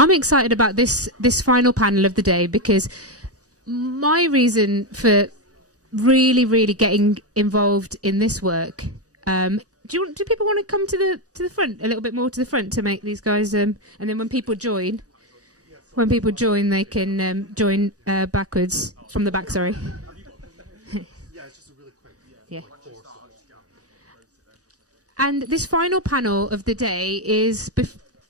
I'm excited about this final panel of the day because my reason for really getting involved in this work. Do people want to come to the front a little bit more to the front to make these guys and then when people join they can join backwards from the back. Sorry. Yeah, it's just a really quick. Yeah. And this final panel of the day is,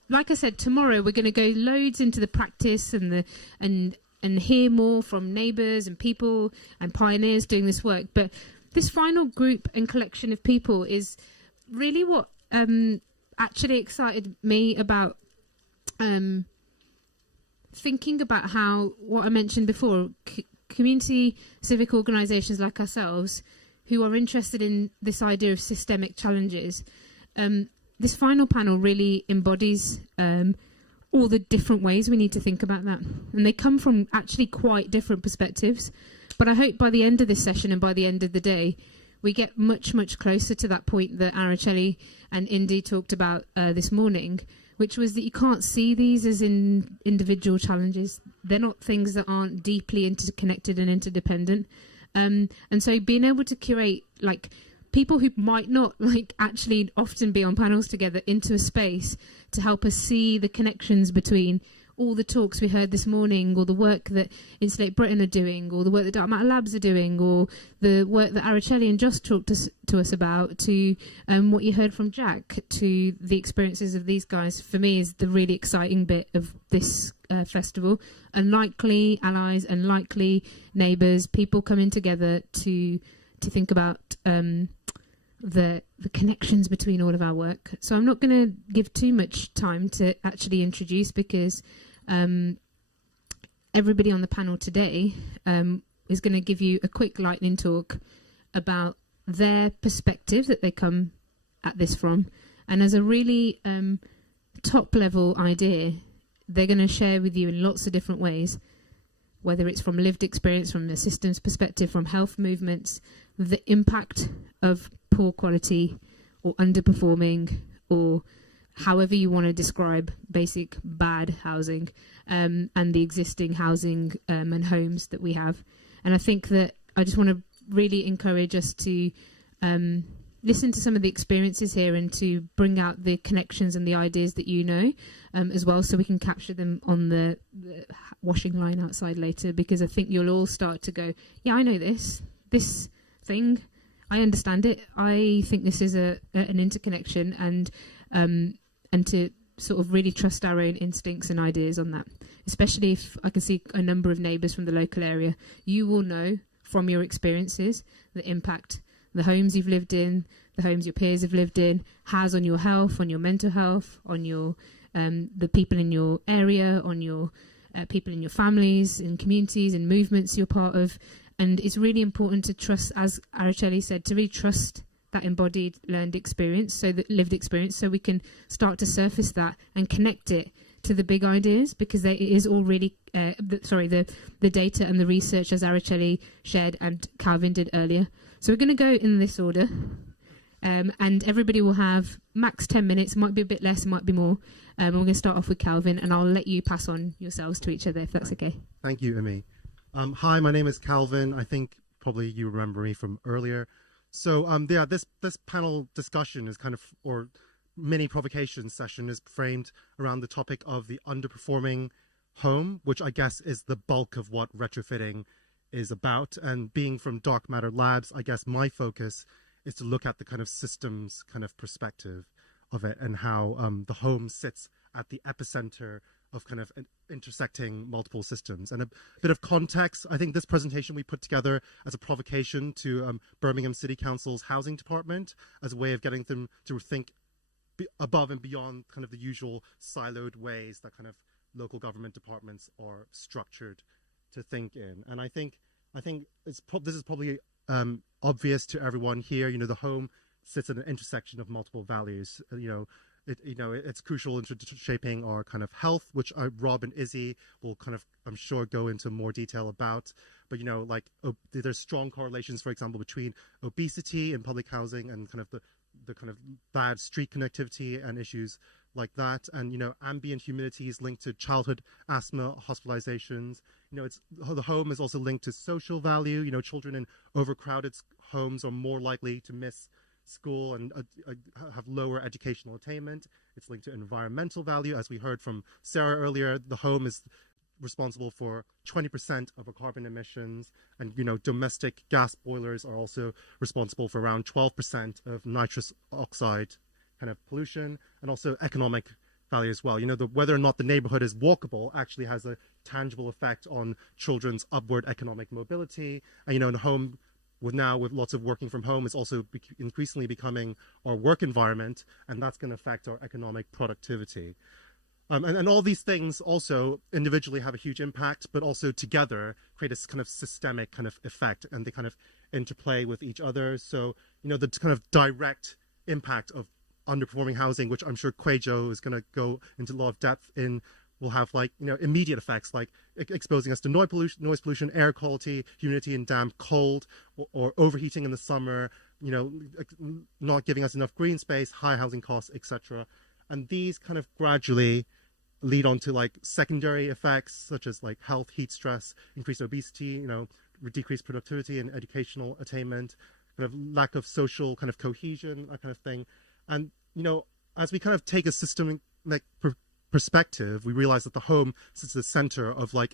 like I said, tomorrow we're going to go loads into the practice and hear more from neighbours and people and pioneers doing this work. But this final group and collection of people is really what actually excited me about thinking about how, what I mentioned before, community civic organisations like ourselves who are interested in this idea of systemic challenges. This final panel really embodies all the different ways we need to think about that. And they come from actually quite different perspectives. But I hope by the end of this session and by the end of the day, we get much closer to that point that Araceli and Indy talked about this morning, which was that you can't see these as individual challenges. They're not things that aren't deeply interconnected and interdependent. And so being able to curate like people who might not like actually often be on panels together into a space to help us see the connections between all the talks we heard this morning, or the work that Insulate Britain are doing, or the work that Dark Matter Labs are doing, or the work that Araceli and Joss talked to us about, to what you heard from Jack, to the experiences of these guys, for me is the really exciting bit of this festival. Unlikely allies, unlikely neighbours, people coming together to think about the connections between all of our work. So I'm not going to give too much time to actually introduce, because everybody on the panel today is going to give you a quick lightning talk about their perspective that they come at this from. And as a really top level idea, they're going to share with you in lots of different ways, whether it's from lived experience, from a systems perspective, from health movements, the impact of poor quality or underperforming, or however you want to describe basic bad housing, and the existing housing and homes that we have. And I think that I just want to really encourage us to listen to some of the experiences here and to bring out the connections and the ideas that you know as well, so we can capture them on the washing line outside later, because I think you'll all start to go, yeah, I know this thing, I understand it, I think this is an interconnection, and to sort of really trust our own instincts and ideas on that, especially if I can see a number of neighbours from the local area. You will know from your experiences the impact the homes you've lived in, the homes your peers have lived in, has on your health, on your mental health, on your the people in your area, on your people in your families and communities and movements you're part of. And it's really important to trust, as Araceli said, to really trust that embodied learned experience, so that lived experience, so we can start to surface that and connect it to the big ideas, because it is all really, the data and the research, as Araceli shared and Calvin did earlier. So we're going to go in this order, and everybody will have max 10 minutes, might be a bit less, might be more. And we're going to start off with Calvin, and I'll let you pass on yourselves to each other, if that's okay. Thank you, Amy. Hi, my name is Calvin. I think probably you remember me from earlier. So yeah, this panel discussion is kind of, or mini provocation session, is framed around the topic of the underperforming home, which I guess is the bulk of what retrofitting is about. And being from Dark Matter Labs, I guess my focus is to look at the kind of systems kind of perspective of it, and how the home sits at the epicenter of kind of intersecting multiple systems. And a bit of context, I think this presentation we put together as a provocation to Birmingham City Council's housing department, as a way of getting them to think above and beyond kind of the usual siloed ways that kind of local government departments are structured to think in. And I think this is probably obvious to everyone here. You know, the home sits at an intersection of multiple values. It's crucial in shaping our kind of health, which Rob and Izzy will kind of, I'm sure, go into more detail about. But, you know, like there's strong correlations, for example, between obesity in public housing and kind of the kind of bad street connectivity and issues like that. And, ambient humidity is linked to childhood asthma hospitalizations. The home is also linked to social value. Children in overcrowded homes are more likely to miss school and have lower educational attainment. It's linked to environmental value. As we heard from Sarah earlier, the home is responsible for 20% of our carbon emissions, and domestic gas boilers are also responsible for around 12% of nitrous oxide kind of pollution, and also economic value as well. Whether or not the neighborhood is walkable actually has a tangible effect on children's upward economic mobility. And the home with lots of working from home is also increasingly becoming our work environment, and that's going to affect our economic productivity. And all these things also individually have a huge impact, but also together create a kind of systemic kind of effect, and they kind of interplay with each other. So, the kind of direct impact of underperforming housing, which I'm sure Kwajo is going to go into a lot of depth in, will have immediate effects like exposing us to noise pollution, air quality, humidity and damp, cold, or overheating in the summer, not giving us enough green space, high housing costs, etc. And these kind of gradually lead on to secondary effects such as health, heat stress, increased obesity, decreased productivity and educational attainment, kind of lack of social kind of cohesion, that kind of thing. And as we kind of take a systemic perspective, we realize that the home sits at the center of a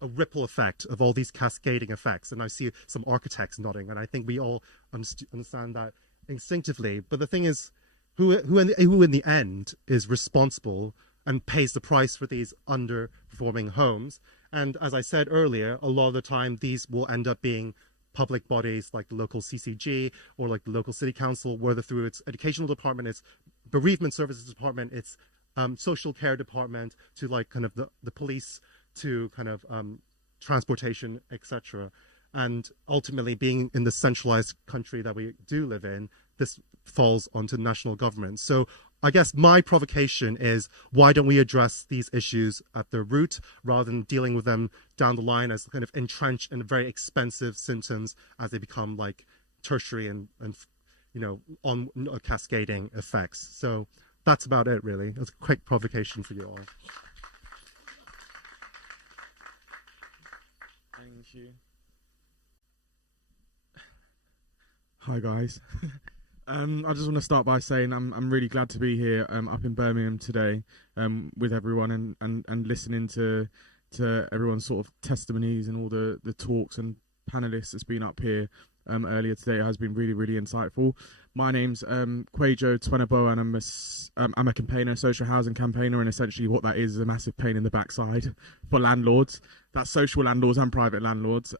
ripple effect of all these cascading effects. And I see some architects nodding, and I think we all understand that instinctively. But the thing is, who in the end is responsible and pays the price for these underperforming homes? And as I said earlier, a lot of the time these will end up being public bodies like the local CCG or the local city council, whether through its educational department, its bereavement services department, its social care department, to kind of the police, to kind of transportation, etc. And ultimately, being in the centralized country that we do live in, this falls onto national government. So I guess my provocation is, why don't we address these issues at their root rather than dealing with them down the line as kind of entrenched and very expensive symptoms as they become tertiary and on cascading effects. So that's about it, really. That's a quick provocation for you all. Thank you. Hi, guys. I just want to start by saying I'm really glad to be here up in Birmingham today with everyone and listening to everyone's sort of testimonies and all the talks and panellists that's been up here earlier today. It has been really, really insightful. My name's Kwajo Tweneboa, and I'm a campaigner, social housing campaigner, and essentially what that is a massive pain in the backside for landlords. That's social landlords and private landlords.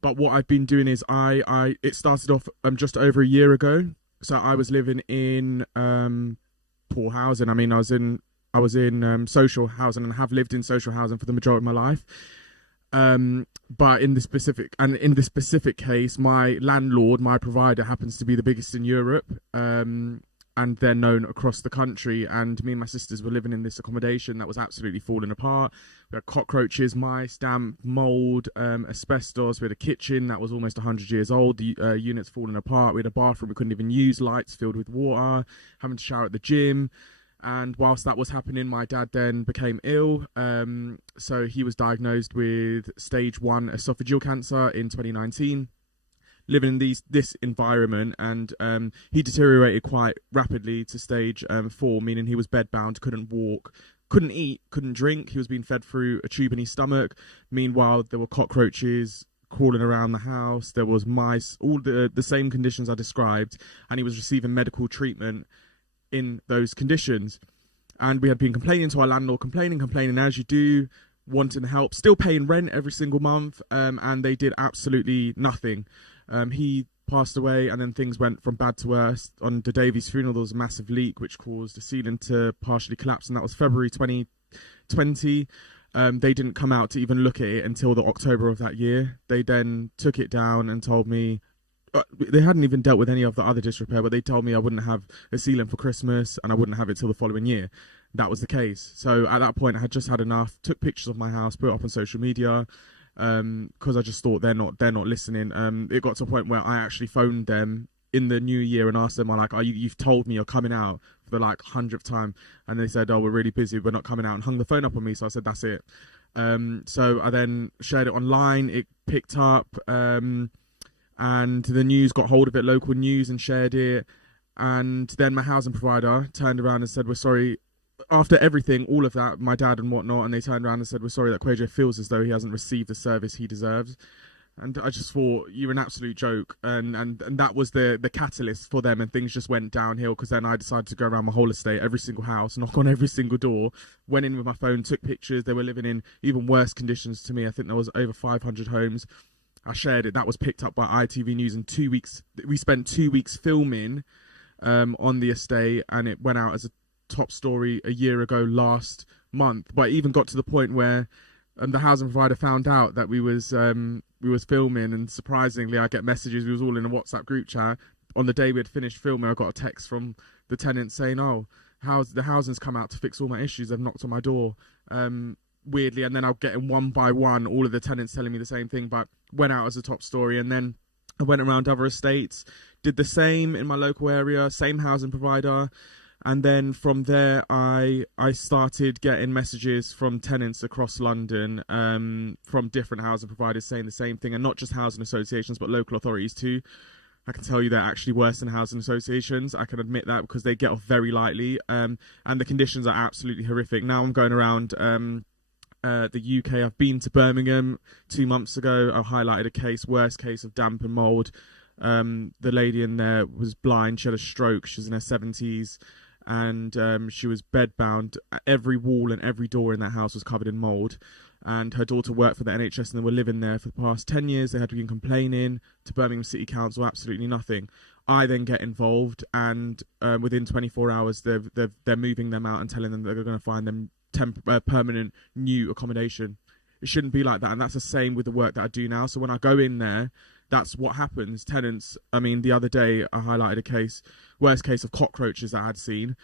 But what I've been doing is it started off just over a year ago. So I was living in poor housing. I mean, I was in social housing and have lived in social housing for the majority of my life. But in this specific case, my landlord, my provider, happens to be the biggest in Europe. And they're known across the country. And me and my sisters were living in this accommodation that was absolutely falling apart. We had cockroaches, mice, damp, mold, asbestos. We had a kitchen that was almost 100 years old. The units falling apart. We had a bathroom we couldn't even use, lights filled with water, having to shower at the gym. And whilst that was happening, my dad then became ill. So he was diagnosed with stage 1 esophageal cancer in 2019. Living in this environment, and he deteriorated quite rapidly to stage 4, meaning he was bedbound, couldn't walk, couldn't eat, couldn't drink. He was being fed through a tube in his stomach. Meanwhile, there were cockroaches crawling around the house. There was mice, all the same conditions I described, and he was receiving medical treatment in those conditions. And we had been complaining to our landlord, complaining as you do, wanting help, still paying rent every single month, and they did absolutely nothing. He passed away, and then things went from bad to worse. On the day of his funeral, there was a massive leak which caused the ceiling to partially collapse, and that was February 2020. They didn't come out to even look at it until the October of that year. They then took it down and told me they hadn't even dealt with any of the other disrepair, but they told me I wouldn't have a ceiling for Christmas and I wouldn't have it till the following year. That was the case. So at that point, I had just had enough. Took pictures of my house, put it up on social media, because I just thought they're not listening. It got to a point where I actually phoned them in the new year and asked them, like, you've told me you're coming out for the like 100th time, and they said, oh, we're really busy, we're not coming out, and hung the phone up on me. So I said, that's it. So I then shared it online. It picked up, and the news got hold of it, local news, and shared it. And then my housing provider turned around and said, we're sorry. After everything, all of that, my dad and whatnot, and they turned around and said, we're sorry that Kwajo feels as though he hasn't received the service he deserves. And I just thought, you're an absolute joke. And that was the catalyst for them, and things just went downhill, because then I decided to go around my whole estate, every single house, knock on every single door, went in with my phone, took pictures. They were living in even worse conditions to me. I think there was over 500 homes. I shared it. That was picked up by ITV News in 2 weeks. We spent 2 weeks filming on the estate, and it went out as a top story a year ago last month. But it even got to the point where the housing provider found out that we was filming, and surprisingly I get messages. We was all in a WhatsApp group chat. On the day we had finished filming, I got a text from the tenant saying, oh, the housing's come out to fix all my issues, they've knocked on my door, weirdly. And then I'll get in one by one all of the tenants telling me the same thing, but went out as a top story. And then I went around other estates, did the same in my local area, same housing provider. And then from there, I started getting messages from tenants across London, from different housing providers saying the same thing, and not just housing associations, but local authorities too. I can tell you they're actually worse than housing associations. I can admit that, because they get off very lightly, and the conditions are absolutely horrific. Now I'm going around the UK. I've been to Birmingham 2 months ago. I highlighted a case, worst case of damp and mould. The lady in there was blind. She had a stroke. She was in her 70s. And she was bedbound. Every wall and every door in that house was covered in mould. And her daughter worked for the NHS, and they were living there for the past 10 years. They had been complaining to Birmingham City Council, absolutely nothing. I then get involved, and within 24 hours, they're moving them out and telling them that they're going to find them permanent new accommodation. It shouldn't be like that, and that's the same with the work that I do now. So when I go in there, that's what happens. Tenants, I mean, the other day I highlighted a case, worst case of cockroaches that I had seen,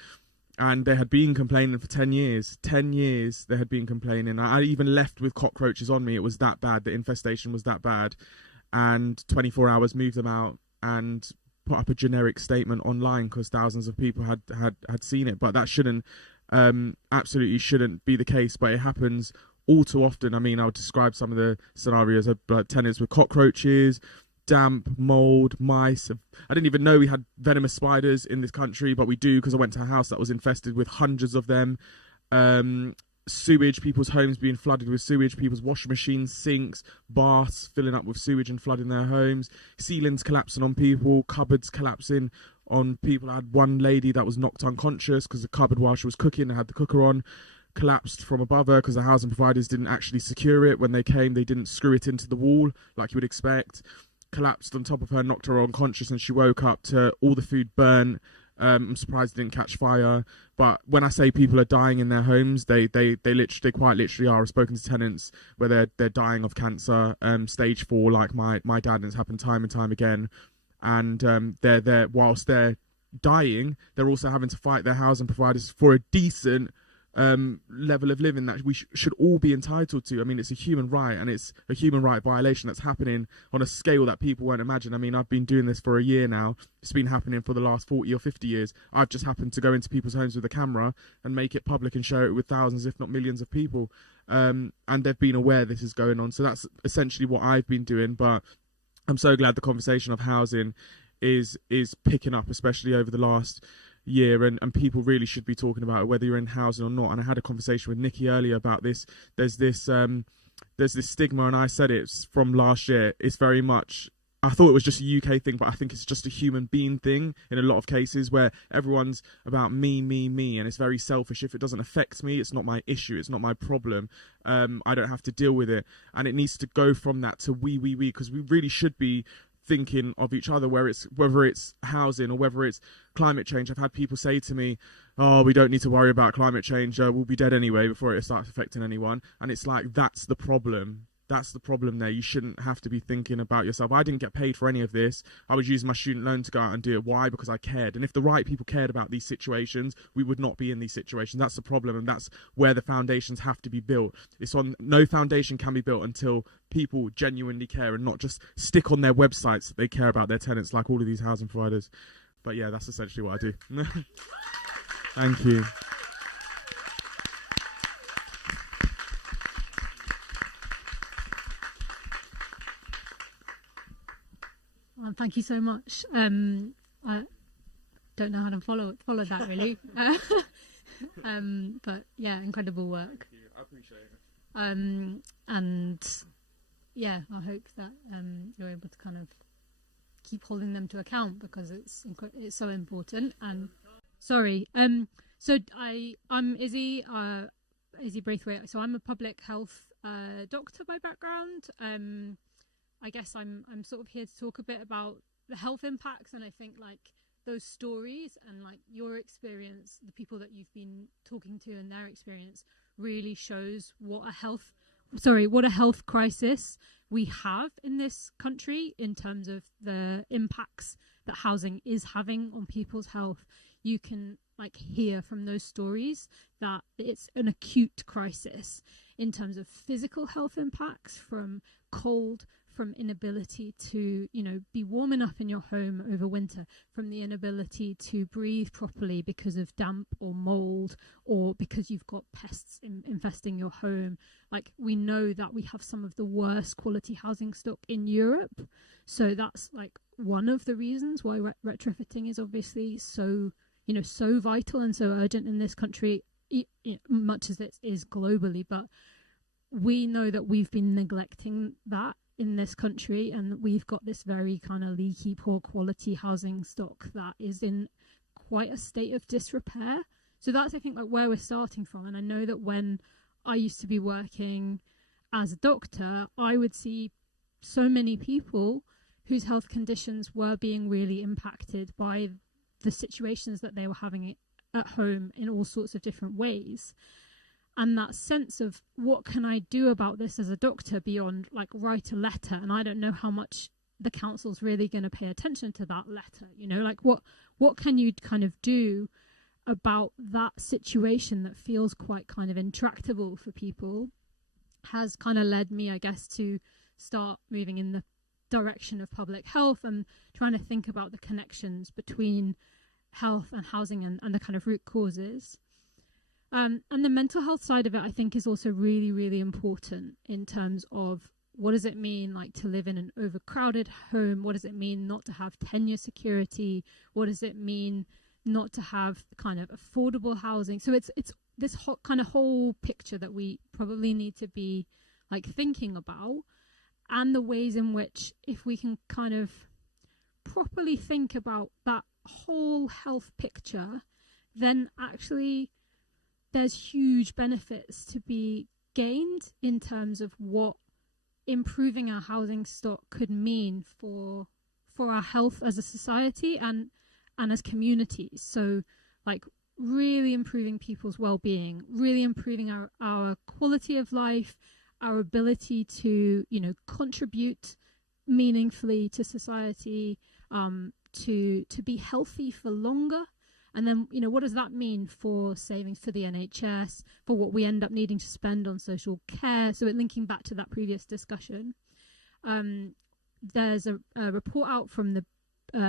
and they had been complaining for 10 years. 10 years they had been complaining. I even left with cockroaches on me. It was that bad. The infestation was that bad. And 24 hours moved them out and put up a generic statement online, because thousands of people had seen it. But that shouldn't, absolutely shouldn't be the case. But it happens all too often. I mean, I'll describe some of the scenarios of tenants with cockroaches, damp, mould, mice. I didn't even know we had venomous spiders in this country, but we do, because I went to a house that was infested with hundreds of them. Sewage, people's homes being flooded with sewage, people's washing machines, sinks, baths filling up with sewage and flooding their homes, ceilings collapsing on people, cupboards collapsing on people. I had one lady that was knocked unconscious because the cupboard, while she was cooking and had the cooker on, collapsed from above her, because the housing providers didn't actually secure it. When they came, they didn't screw it into the wall like you would expect. Collapsed on top of her, knocked her unconscious, and she woke up to all the food burnt. I'm surprised it didn't catch fire. But when I say people are dying in their homes, they quite literally are. I've spoken to tenants where they're dying of cancer, stage 4, like my dad, and it's happened time and time again. And they're whilst they're dying, they're also having to fight their housing providers for a decent level of living that we should all be entitled to. I mean, it's a human right, and it's a human right violation that's happening on a scale that people won't imagine. I mean, I've been doing this for a year now. It's been happening for the last 40 or 50 years. I've just happened to go into people's homes with a camera and make it public and share it with thousands, if not millions of people. And they've been aware this is going on. So that's essentially what I've been doing. But I'm so glad the conversation of housing is picking up, especially over the last year, and people really should be talking about it, whether you're in housing or not. And I had a conversation with Nikki earlier about this. There's this stigma, and I said it from last year. It's very much, I thought it was just a UK thing, but I think it's just a human being thing in a lot of cases, where everyone's about me, and it's very selfish. If it doesn't affect me, it's not my issue, it's not my problem. I don't have to deal with it. And it needs to go from that to we, because we really should be thinking of each other, whether it's housing or whether it's climate change. I've had people say to me, oh, we don't need to worry about climate change, we'll be dead anyway before it starts affecting anyone. And it's like, that's the problem. That's the problem there. You shouldn't have to be thinking about yourself. I didn't get paid for any of this. I was using my student loan to go out and do it. Why? Because I cared. And if the right people cared about these situations, we would not be in these situations. That's the problem, and that's where the foundations have to be built. No foundation can be built until people genuinely care and not just stick on their websites that they care about their tenants like all of these housing providers. But yeah, that's essentially what I do. Thank you. Thank you so much. I don't know how to follow that really, but yeah, incredible work. Thank you. I appreciate it. And yeah, I hope that you're able to kind of keep holding them to account, because it's so important. And sorry, so I'm Izzy Braithwaite. So I'm a public health doctor by background. I guess I'm sort of here to talk a bit about the health impacts, and I think like those stories and like your experience, the people that you've been talking to and their experience really shows what a health crisis we have in this country in terms of the impacts that housing is having on people's health. You can like hear from those stories that it's an acute crisis in terms of physical health impacts, from cold, from inability to, be warm enough in your home over winter, from the inability to breathe properly because of damp or mold, or because you've got pests infesting your home. Like, we know that we have some of the worst quality housing stock in Europe. So that's like one of the reasons why retrofitting is obviously so vital and so urgent in this country, much as it is globally. But we know that we've been neglecting that in this country, and we've got this very kind of leaky, poor quality housing stock that is in quite a state of disrepair. So that's, I think, like where we're starting from. And I know that when I used to be working as a doctor, I would see so many people whose health conditions were being really impacted by the situations that they were having at home in all sorts of different ways. And that sense of what can I do about this as a doctor beyond like write a letter, and I don't know how much the council's really going to pay attention to that letter, like what can you kind of do about that situation that feels quite kind of intractable for people, has kind of led me, I guess, to start moving in the direction of public health and trying to think about the connections between health and housing and the kind of root causes. And the mental health side of it, I think, is also really, really important in terms of what does it mean like to live in an overcrowded home? What does it mean not to have tenure security? What does it mean not to have kind of affordable housing? So it's this kind of whole picture that we probably need to be like thinking about, and the ways in which, if we can kind of properly think about that whole health picture, then actually there's huge benefits to be gained in terms of what improving our housing stock could mean for our health as a society and as communities. So like really improving people's well-being, really improving our quality of life, our ability to, contribute meaningfully to society, to be healthy for longer. And then, what does that mean for savings for the NHS, for what we end up needing to spend on social care? So linking back to that previous discussion, there's a report out from the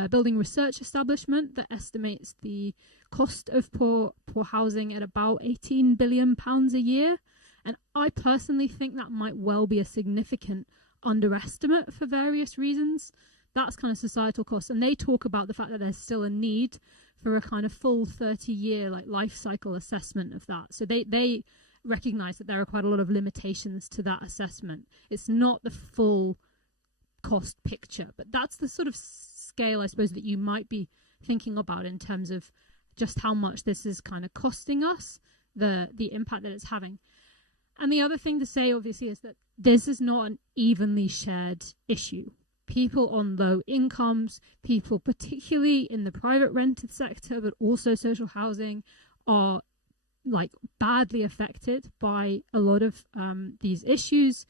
Building Research Establishment that estimates the cost of poor housing at about £18 billion a year. And I personally think that might well be a significant underestimate for various reasons. That's kind of societal costs. And they talk about the fact that there's still a need for a kind of full 30-year like life cycle assessment of that. So they recognize that there are quite a lot of limitations to that assessment. It's not the full cost picture, but that's the sort of scale, I suppose, that you might be thinking about in terms of just how much this is kind of costing us, the impact that it's having. And the other thing to say, obviously, is that this is not an evenly shared issue. People on low incomes, people particularly in the private rented sector, but also social housing, are like badly affected by a lot of these issues.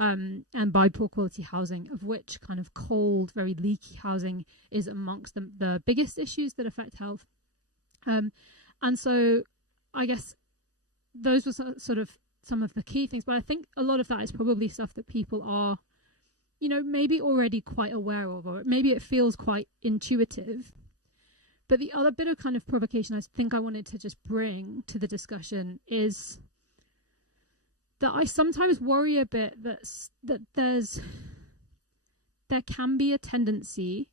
and by poor quality housing, of which kind of cold, very leaky housing is amongst the biggest issues that affect health. And so I guess those were sort of some of the key things, but I think a lot of that is probably stuff that people are, maybe already quite aware of, or maybe it feels quite intuitive. But the other bit of kind of provocation I think I wanted to just bring to the discussion is that I sometimes worry a bit that there can be a tendency,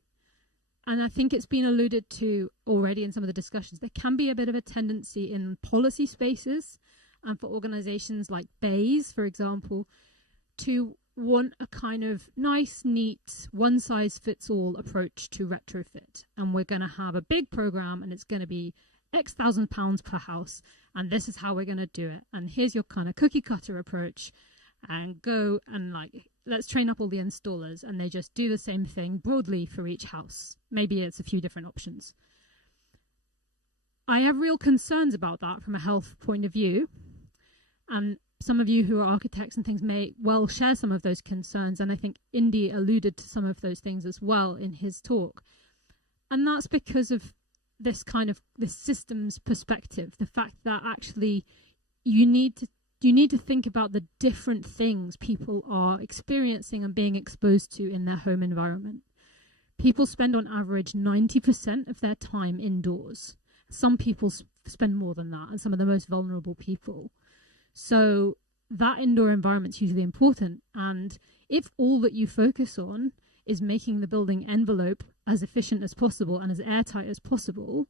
and I think it's been alluded to already in some of the discussions, there can be a bit of a tendency in policy spaces and for organizations like BAYS, for example, to want a kind of nice, neat, one-size-fits-all approach to retrofit. And we're going to have a big program, and it's going to be X thousand pounds per house, and this is how we're going to do it. And here's your kind of cookie-cutter approach, and go and let's train up all the installers, and they just do the same thing broadly for each house. Maybe it's a few different options. I have real concerns about that from a health point of view, and some of you who are architects and things may well share some of those concerns, and I think Indy alluded to some of those things as well in his talk. And that's because of this systems perspective, the fact that actually you need to think about the different things people are experiencing and being exposed to in their home environment. People spend on average 90% of their time indoors. Some people spend more than that, and some of the most vulnerable people. So that indoor environment's usually important. And if all that you focus on is making the building envelope as efficient as possible and as airtight as possible,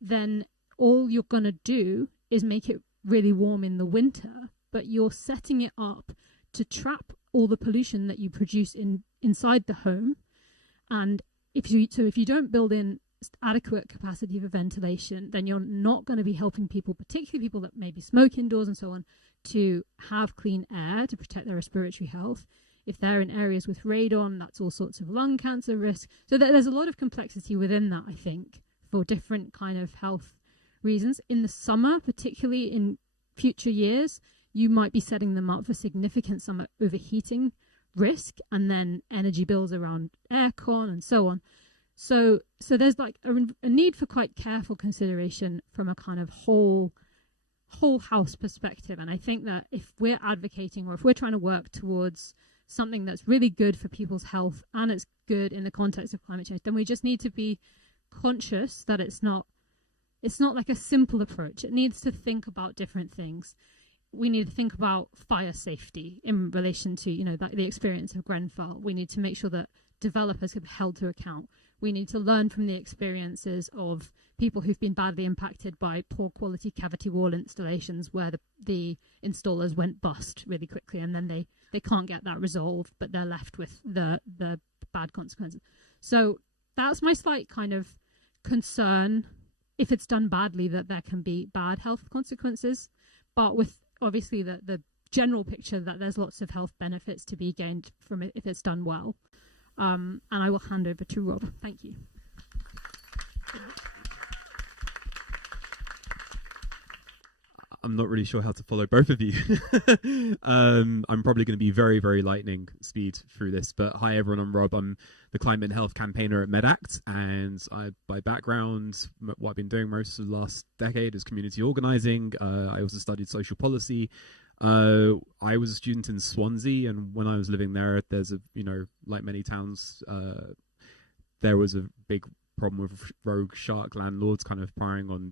then all you're going to do is make it really warm in the winter, but you're setting it up to trap all the pollution that you produce inside the home. And if you don't build in adequate capacity for ventilation, then you're not going to be helping people, particularly people that maybe smoke indoors and so on, to have clean air to protect their respiratory health. If they're in areas with radon, that's all sorts of lung cancer risk. So there's a lot of complexity within that, I think, for different kind of health reasons. In the summer, particularly in future years, you might be setting them up for significant summer overheating risk, and then energy bills around aircon and so on. So there's a need for quite careful consideration from a kind of whole house perspective. And I think that if we're advocating, or if we're trying to work towards something that's really good for people's health and it's good in the context of climate change, then we just need to be conscious that it's not like a simple approach. It needs to think about different things. We need to think about fire safety in relation to, the experience of Grenfell. We need to make sure that developers can be held to account. We need to learn from the experiences of people who've been badly impacted by poor quality cavity wall installations where the installers went bust really quickly, and then they can't get that resolved, but they're left with the bad consequences. So that's my slight kind of concern, if it's done badly, that there can be bad health consequences, but with obviously the general picture that there's lots of health benefits to be gained from it if it's done well. And I will hand over to Rob. Thank you. I'm not really sure how to follow both of you. I'm probably going to be very, very lightning speed through this. But hi, everyone. I'm Rob. I'm the climate and health campaigner at MedAct. And by background, what I've been doing most of the last decade is community organizing. I also studied social policy. I was a student in Swansea, and when I was living there, there's like many towns, there was a big problem with rogue shark landlords kind of prying on,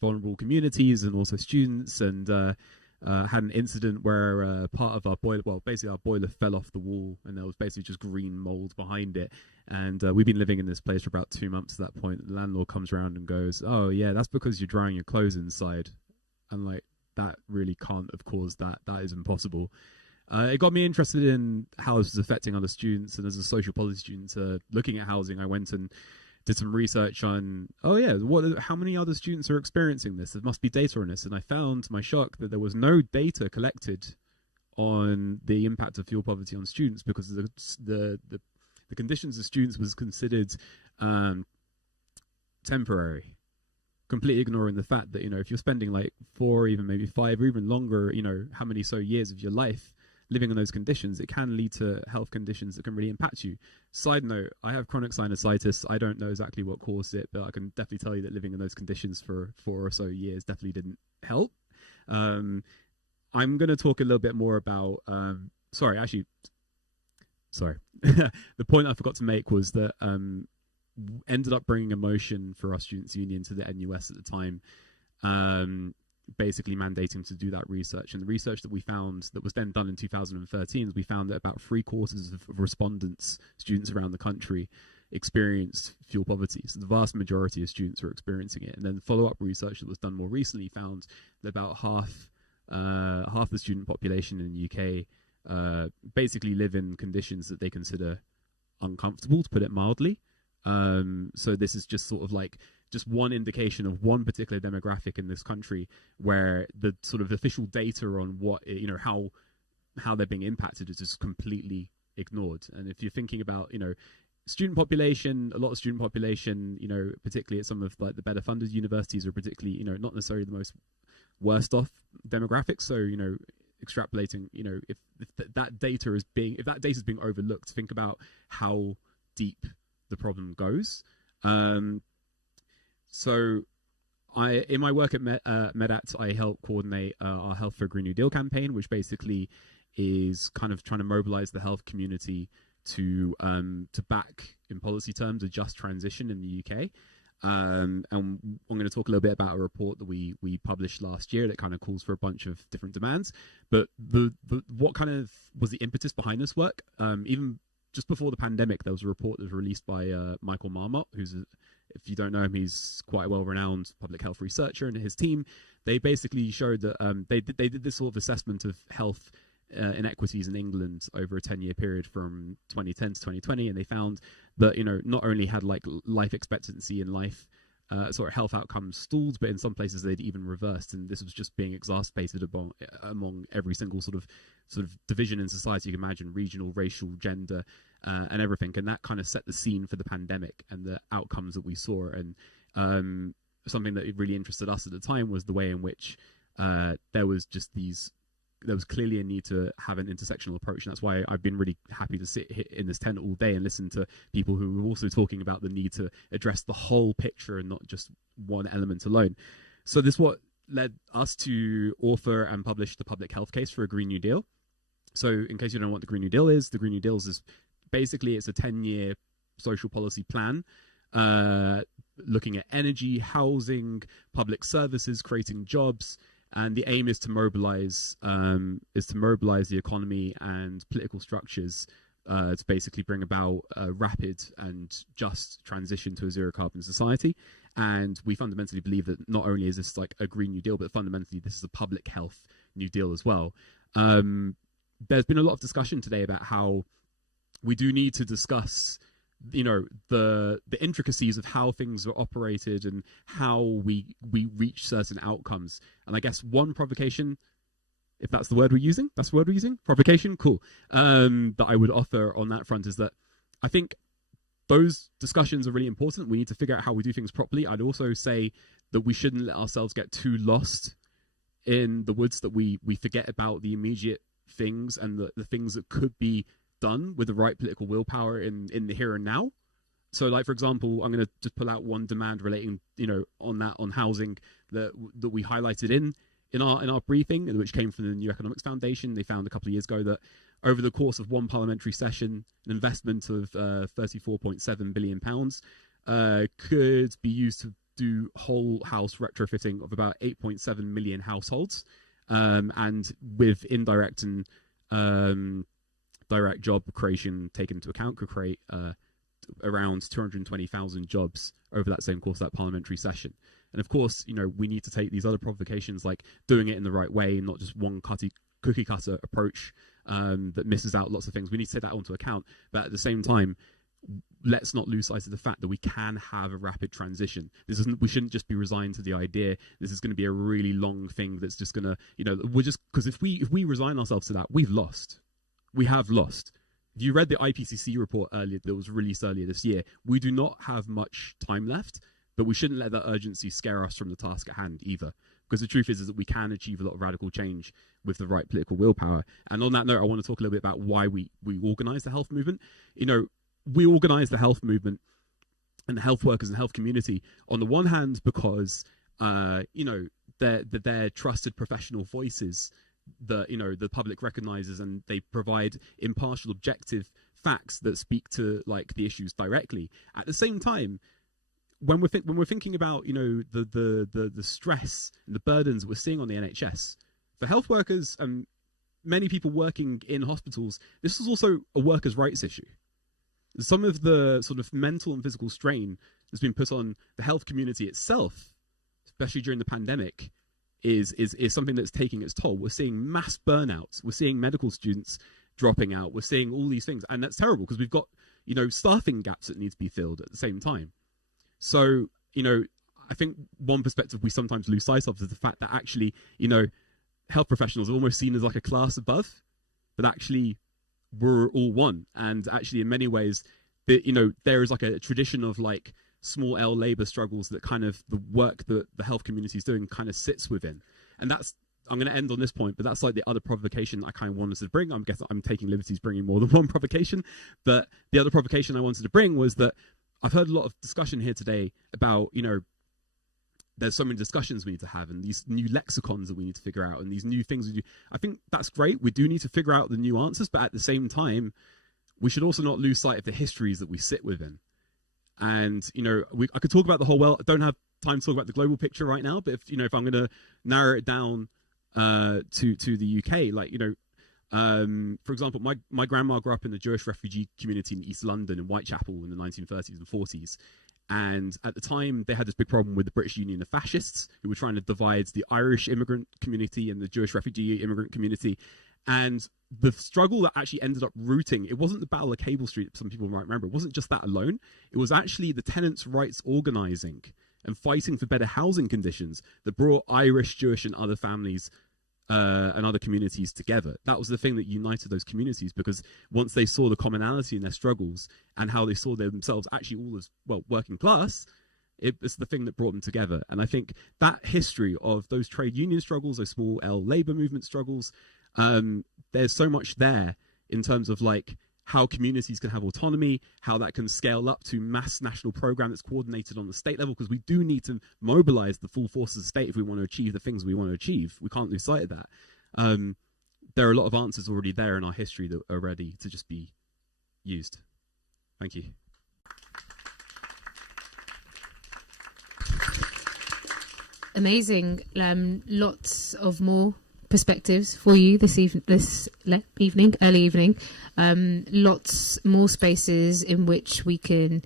vulnerable communities and also students, and had an incident where part of our boiler, basically our boiler fell off the wall, and there was basically just green mold behind it. And we've been living in this place for about 2 months at that point. The landlord comes around and goes, "Oh yeah, that's because you're drying your clothes inside." And that really can't have caused that. That is impossible. It got me interested in how this was affecting other students, and as a social policy student looking at housing, I went and did some research on, how many other students are experiencing this? There must be data on this. And I found, to my shock, that there was no data collected on the impact of fuel poverty on students, because the conditions of students was considered temporary, completely ignoring the fact that, if you're spending 4, even maybe 5 or even longer, how many years of your life living in those conditions, it can lead to health conditions that can really impact you. Side note, I have chronic sinusitis. I don't know exactly what caused it, but I can definitely tell you that living in those conditions for 4 or so years definitely didn't help. I'm going to talk a little bit more about, sorry. The point I forgot to make was that ended up bringing a motion for our Students' Union to the NUS at the time, basically mandating to do that research. And the research that we found that was then done in 2013 is we found that about 3/4 of respondents, students around the country, experienced fuel poverty. So the vast majority of students were experiencing it. And then follow-up research that was done more recently found that about half the student population in the UK basically live in conditions that they consider uncomfortable, to put it mildly. So this is just sort of like just one indication of one particular demographic in this country where the sort of official data on what, how they're being impacted is just completely ignored. And if you're thinking about, student population, a lot of student population, particularly at some of like the better funded universities are particularly, not necessarily the most worst off demographics. So, extrapolating, if that data is being overlooked, think about how deep the problem goes. So in my work at MedAct, I help coordinate our Health for a Green New Deal campaign, which basically is kind of trying to mobilize the health community to back, in policy terms, a just transition in the UK. And I'm going to talk a little bit about a report that we published last year that kind of calls for a bunch of different demands. But what kind of was the impetus behind this work? Even just before the pandemic, there was a report that was released by Michael Marmot, who's, if you don't know him, he's quite a well-renowned public health researcher, and his team, they basically showed that they did this sort of assessment of health inequities in England over a 10-year period from 2010 to 2020, and they found that not only had like life expectancy and health outcomes stalled, but in some places they'd even reversed, and this was just being exacerbated among every single sort of division in society you can imagine, regional, racial, gender, and everything. And that kind of set the scene for the pandemic and the outcomes that we saw. And something that really interested us at the time was the way in which there was clearly a need to have an intersectional approach. And that's why I've been really happy to sit in this tent all day and listen to people who are also talking about the need to address the whole picture and not just one element alone. So this is what led us to author and publish the public health case for a Green New Deal. So in case you don't know what the Green New Deal is, the Green New Deal is basically, it's a 10-year social policy plan looking at energy, housing, public services, creating jobs. And the aim is to mobilize the economy and political structures to basically bring about a rapid and just transition to a zero carbon society. And we fundamentally believe that not only is this like a Green New Deal, but fundamentally this is a public health New Deal as well. There's been a lot of discussion today about how we do need to discuss the intricacies of how things are operated and how we reach certain outcomes. And I guess one provocation, if that's the word we're using, provocation, cool, that I would offer on that front is that I think those discussions are really important. We need to figure out how we do things properly. I'd also say that we shouldn't let ourselves get too lost in the woods that we forget about the immediate things and the things that could be done with the right political willpower in the here and now. So, like, for example, I'm going to just pull out one demand relating, on housing that we highlighted in our briefing, which came from the New Economics Foundation. They found a couple of years ago that over the course of one parliamentary session, an investment of £34.7 billion could be used to do whole house retrofitting of about 8.7 million households, and with indirect and direct job creation taken into account, could create around 220,000 jobs over that same course, that parliamentary session. And of course, we need to take these other provocations, like doing it in the right way, not just one cookie cutter approach that misses out lots of things. We need to take that onto account. But at the same time, let's not lose sight of the fact that we can have a rapid transition. We shouldn't just be resigned to the idea this is going to be a really long thing that's just going to, because if we resign ourselves to that, we have lost. If you read the IPCC report earlier that was released earlier this year, we do not have much time left, but we shouldn't let that urgency scare us from the task at hand either. because the truth is that we can achieve a lot of radical change with the right political willpower. And on that note, I want to talk a little bit about why we organize the health movement. You know, we organize the health movement and the health workers and health community on the one hand because you know, they're trusted professional voices that, you know, the public recognizes, and they provide impartial, objective facts that speak to like the issues directly. At the same time, when we're thinking about, you know, the stress and the burdens we're seeing on the NHS for health workers and many people working in hospitals, this is also a workers' rights issue. Some of the sort of mental and physical strain that's been put on the health community itself, especially during the pandemic, is something that's taking its toll. We're seeing mass burnouts. We're seeing medical students dropping out. We're seeing all these things, and that's terrible because we've got, you know, staffing gaps that need to be filled at the same time. So, you know, I think one perspective we sometimes lose sight of is the fact that actually, you know, health professionals are almost seen as like a class above, but actually we're all one. And actually, in many ways, you know, there is like a tradition of like small L labor struggles that kind of the work that the health community is doing kind of sits within. And that's, I'm going to end on this point, but that's like the other provocation I kind of wanted to bring. I'm guessing I'm taking liberties bringing more than one provocation, but the other provocation I wanted to bring was that I've heard a lot of discussion here today about, you know, there's so many discussions we need to have and these new lexicons that we need to figure out and these new things we do. I think that's great. We do need to figure out the new answers, but at the same time, we should also not lose sight of the histories that we sit within. And, you know, I could talk about the whole world. I don't have time to talk about the global picture right now, but if, you know, if I'm going to narrow it down to the UK, like, you know, for example, my grandma grew up in the Jewish refugee community in East London in Whitechapel in the 1930s and 40s. And at the time, they had this big problem with the British Union of Fascists, who were trying to divide the Irish immigrant community and the Jewish refugee immigrant community. And the struggle that actually ended up rooting, it wasn't the Battle of Cable Street, some people might remember, it wasn't just that alone. It was actually the tenants' rights organizing and fighting for better housing conditions that brought Irish, Jewish and other families and other communities together. That was the thing that united those communities, because once they saw the commonality in their struggles and how they saw themselves actually all as, well, working class, it's the thing that brought them together. And I think that history of those trade union struggles, those small L labor movement struggles, there's so much there in terms of like how communities can have autonomy, how that can scale up to mass national program that's coordinated on the state level, because we do need to mobilize the full force of the state if we want to achieve the things we want to achieve. We can't lose sight of that. There are a lot of answers already there in our history that are ready to just be used. Thank you. Amazing. Lots of more perspectives for you this early evening. Lots more spaces in which we can,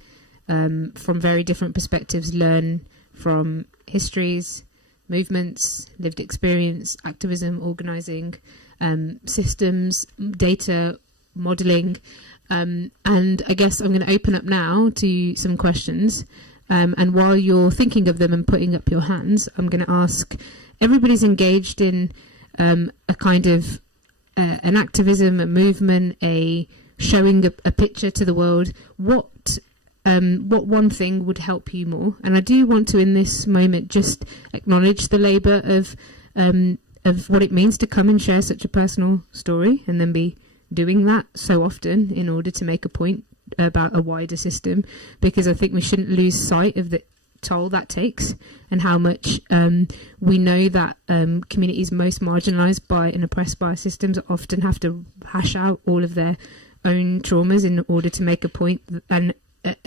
from very different perspectives, learn from histories, movements, lived experience, activism, organising, systems, data, modelling. And I guess I'm going to open up now to some questions. And while you're thinking of them and putting up your hands, I'm going to ask, everybody's engaged in a kind of an activism, a movement, a showing a picture to the world. What one thing would help you more? And I do want to, in this moment, just acknowledge the labour of what it means to come and share such a personal story, and then be doing that so often in order to make a point about a wider system, because I think we shouldn't lose sight of the toll that takes, and how much we know that communities most marginalised by and oppressed by systems often have to hash out all of their own traumas in order to make a point and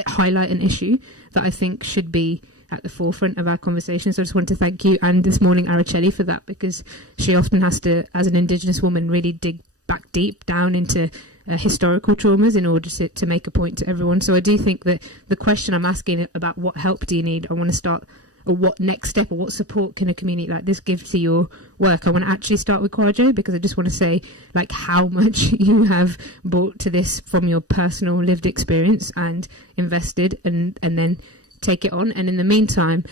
highlight an issue that I think should be at the forefront of our conversation. So I just want to thank you, and this morning Araceli, for that, because she often has to, as an Indigenous woman, really dig back deep down into historical traumas in order to make a point to everyone. So I do think that the question I'm asking about what help do you need, I want to start, or what next step or what support can a community like this give to your work. I want to actually start with Kwajo, because I just want to say like how much you have brought to this from your personal lived experience and invested, and then take it on. And in the meantime,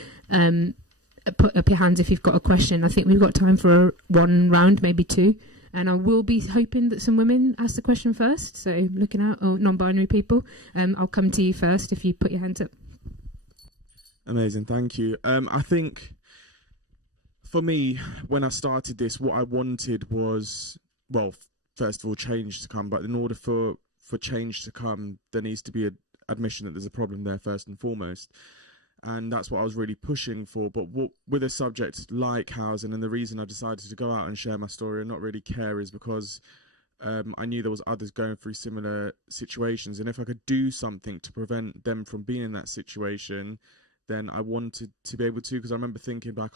put up your hands if you've got a question. I think we've got time for one round, maybe two. And I will be hoping that some women ask the question first. So looking out, or non-binary people, I'll come to you first if you put your hands up. Amazing, thank you. I think For me, when I started this, what I wanted was, well, first of all, change to come. But in order for change to come, there needs to be an admission that there's a problem there first and foremost. And that's what I was really pushing for. But with a subject like housing, and the reason I decided to go out and share my story and not really care is because I knew there was others going through similar situations. And if I could do something to prevent them from being in that situation, then I wanted to be able to. Because I remember thinking back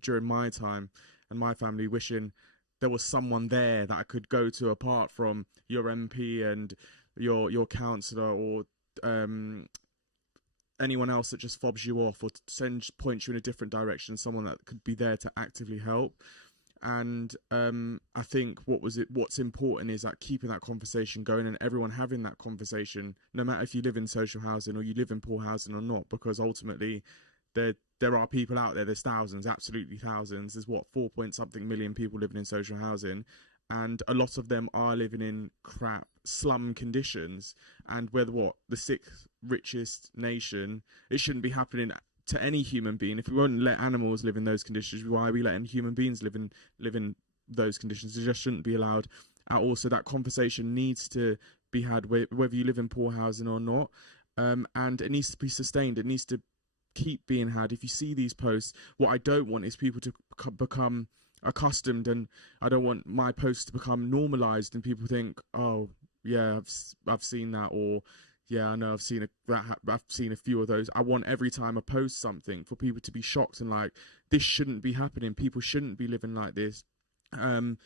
during my time and my family, wishing there was someone there that I could go to apart from your MP and your councillor or anyone else that just fobs you off or points you in a different direction, someone that could be there to actively help. And I think what's important is that keeping that conversation going and everyone having that conversation, no matter if you live in social housing or you live in poor housing or not, because ultimately there are people out there, there's thousands, absolutely thousands. There's 4-point-something million people living in social housing, and a lot of them are living in crap slum conditions. And we're the sixth richest nation. It shouldn't be happening to any human being. If we won't let animals live in those conditions, why are we letting human beings live in those conditions? It just shouldn't be allowed at all. So that conversation needs to be had whether you live in poor housing or not, and it needs to be sustained. It needs to keep being had. If you see these posts, what I don't want is people to become accustomed, and I don't want my posts to become normalized and people think, oh yeah, I've seen that, or yeah, I know I've seen a few of those. I want every time I post something for people to be shocked and like, this shouldn't be happening. People shouldn't be living like this. And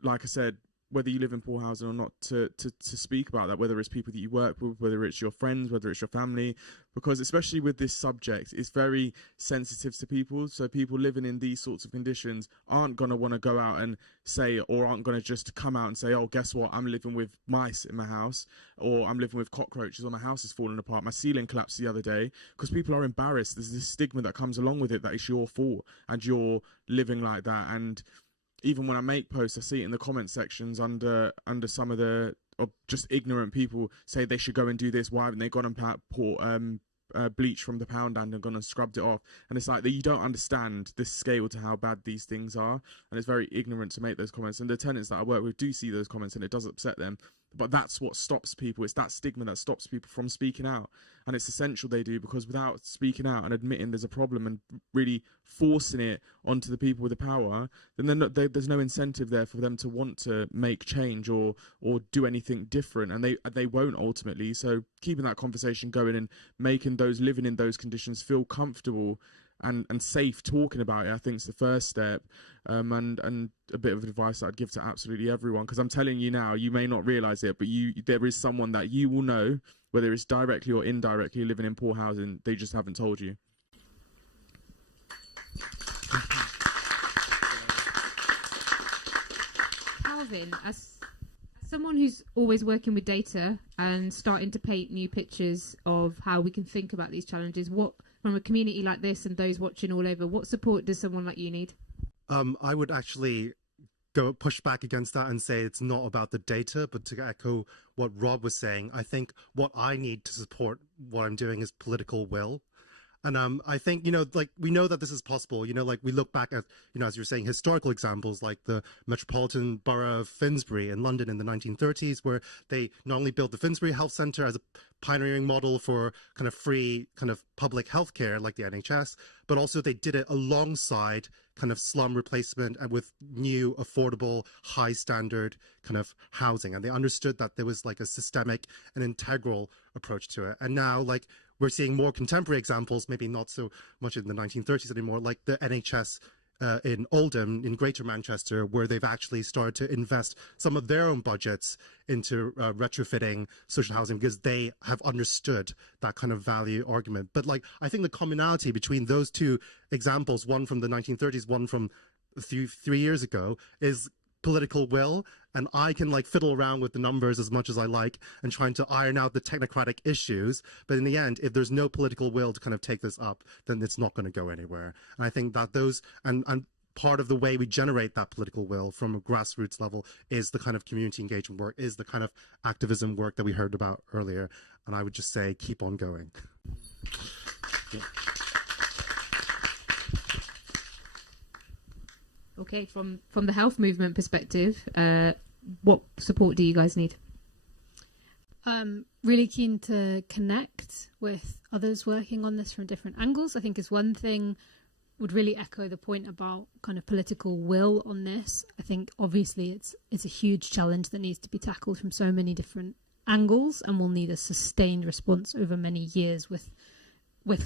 like I said, whether you live in poor housing or not, to speak about that, whether it's people that you work with, whether it's your friends, whether it's your family, because especially with this subject, it's very sensitive to people. So people living in these sorts of conditions aren't going to want to go out and say, or aren't going to just come out and say, oh, guess what, I'm living with mice in my house, or I'm living with cockroaches, or my house is falling apart, my ceiling collapsed the other day, because people are embarrassed. There's this stigma that comes along with it, that it's your fault and you're living like that. And even when I make posts, I see it in the comment sections under some of the just ignorant people say they should go and do this. Why haven't they gone and poured bleach from the pound and gone and scrubbed it off? And it's like that you don't understand the scale to how bad these things are, and it's very ignorant to make those comments. And the tenants that I work with do see those comments, and it does upset them. But that's what stops people. It's that stigma that stops people from speaking out. And it's essential they do, because without speaking out and admitting there's a problem and really forcing it onto the people with the power, then there's no incentive there for them to want to make change or do anything different. And they won't ultimately. So keeping that conversation going and making those living in those conditions feel comfortable and safe talking about it, I think is the first step. And a bit of advice that I'd give to absolutely everyone, because I'm telling you now, you may not realize it, but there is someone that you will know, whether it's directly or indirectly, living in poor housing. They just haven't told you. Calvin, as someone who's always working with data and starting to paint new pictures of how we can think about these challenges, what, from a community like this and those watching all over, what support does someone like you need? I would actually push back against that and say it's not about the data, but to echo what Rob was saying, I think what I need to support what I'm doing is political will. And I think, like, we know that this is possible. Like, we look back at, as you're saying, historical examples like the Metropolitan Borough of Finsbury in London in the 1930s, where they not only built the Finsbury Health Centre as a pioneering model for kind of free kind of public healthcare like the NHS, but also they did it alongside kind of slum replacement and with new, affordable, high standard kind of housing. And they understood that there was like a systemic and integral approach to it. And now, like, we're seeing more contemporary examples, maybe not so much in the 1930s anymore, like the NHS in Oldham, in Greater Manchester, where they've actually started to invest some of their own budgets into retrofitting social housing because they have understood that kind of value argument. But like, I think the commonality between those two examples, one from the 1930s, one from three years ago, is political will. And I can like fiddle around with the numbers as much as I like and trying to iron out the technocratic issues. But in the end, if there's no political will to kind of take this up, then it's not going to go anywhere. And I think that those and part of the way we generate that political will from a grassroots level is the kind of community engagement work, is the kind of activism work that we heard about earlier. And I would just say, keep on going. Yeah. Okay, from the health movement perspective, what support do you guys need? Really keen to connect with others working on this from different angles, I think is one thing. Would really echo the point about kind of political will on this. I think obviously it's a huge challenge that needs to be tackled from so many different angles, and will need a sustained response over many years with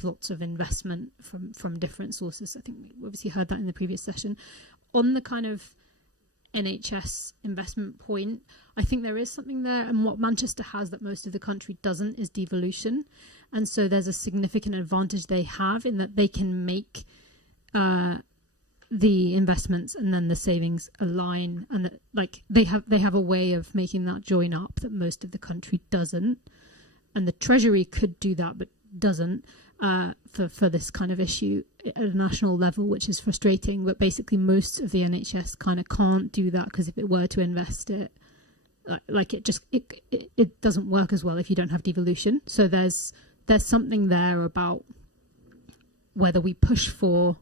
lots of investment from different sources. I think we obviously heard that in the previous session. On the kind of NHS investment point, I think there is something there, and what Manchester has that most of the country doesn't is devolution, and so there's a significant advantage they have in that they can make the investments and then the savings align, and that, like, they have a way of making that join up that most of the country doesn't, and the Treasury could do that but doesn't for this kind of issue at a national level, which is frustrating. But basically most of the NHS kind of can't do that, because if it were to invest it, it doesn't work as well if you don't have devolution. So there's something there about whether we push for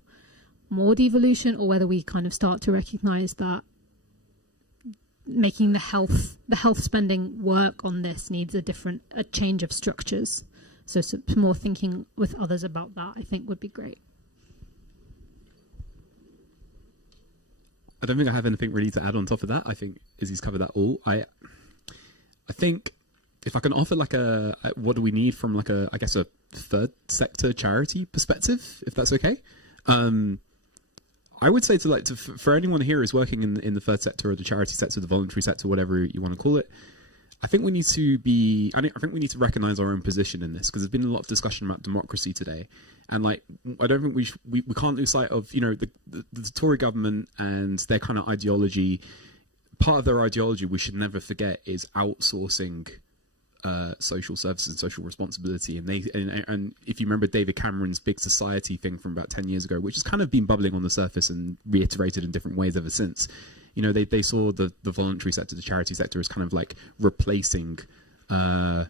more devolution or whether we kind of start to recognise that making the health spending work on this needs a change of structures. So some more thinking with others about that, I think, would be great. I don't think I have anything really to add on top of that. I think Izzy's covered that all. I think if I can offer like what do we need from like I guess a third sector charity perspective, if that's okay. I would say for anyone here who's working in the third sector or the charity sector, the voluntary sector, whatever you want to call it, I think we need to recognise our own position in this, because there's been a lot of discussion about democracy today, and like I don't think we can't lose sight of the Tory government and their kind of ideology. Part of their ideology we should never forget is outsourcing social services and social responsibility, and if you remember David Cameron's big society thing from about 10 years ago, which has kind of been bubbling on the surface and reiterated in different ways ever since. They saw the voluntary sector, the charity sector, as kind of like replacing a